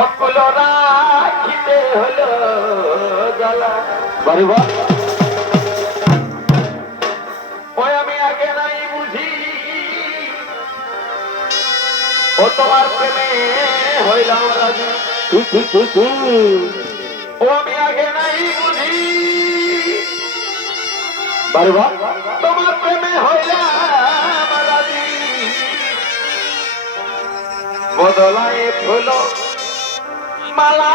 অকুল রাখিতে হলো জ্বালা। বাড়ি বল ওই আমি আগে নাই বুঝি ও তোমার প্রেমে হইলাম রাজি। ও আমি আগে নাই বুঝি বাড়ি বল তোমার প্রেমে হইলাম রাজি। বদলায় ফুল মালা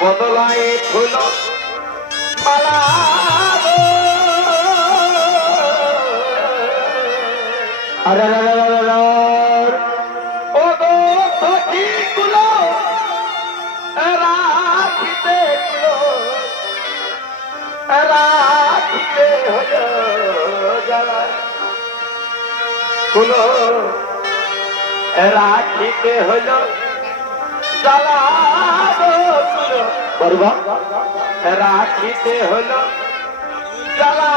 বদলায় ফুল মালা আরে ও গো সখী গুলো রাখিতে রাখিতে হলো জ্বালা। গুলো রাখিতে হলো জ্বালা করব রাখিতে হলো জ্বালা।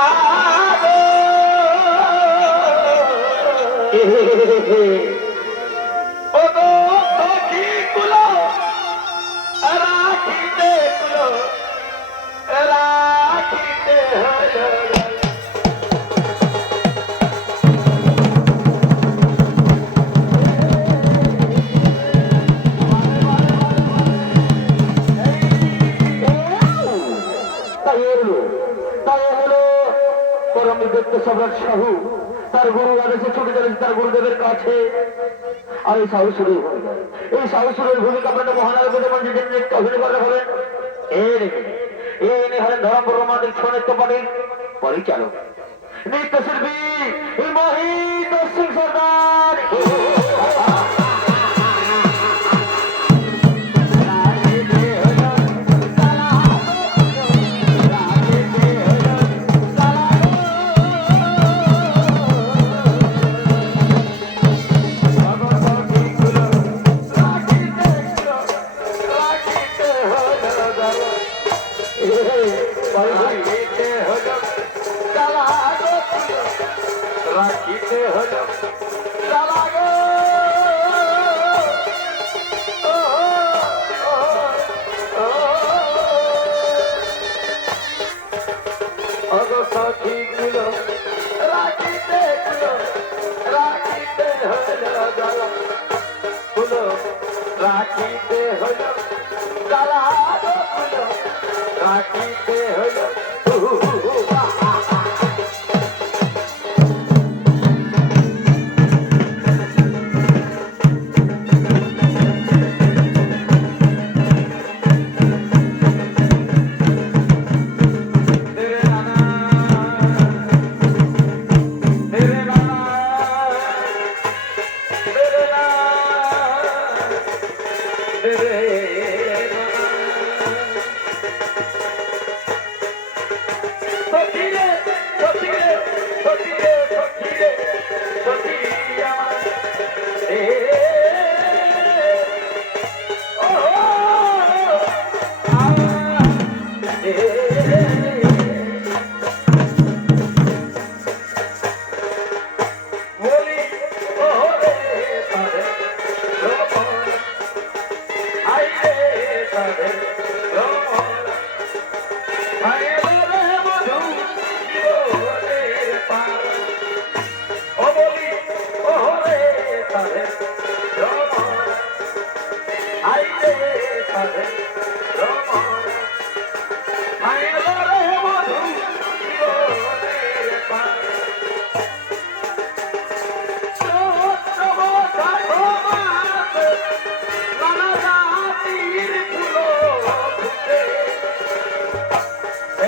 ও গো সখী গুলো রাখিতে রাখিতে হলো সম্রাট শাহু তার গুরু আদেশে ছুটে গেলেন তার গুরুদেবের কাছে। আর এই সাহসুরের ভূমিকা আপনারা মহানায়ক অভিনয় করে হলেন এনে হলেন ধরমপুর রোমান্টিক সনিত্য পাটির পরিচালক নৃত্যশিল্পী মহিত সিং সরকার। রাখিতে হলো জ্বালা গো অগো সখী গুলো রাখিতে হলো জ্বালা। গুলো রাখিতে হলো জ্বালা গুলো রাখিতে হলো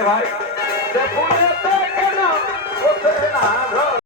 ভাই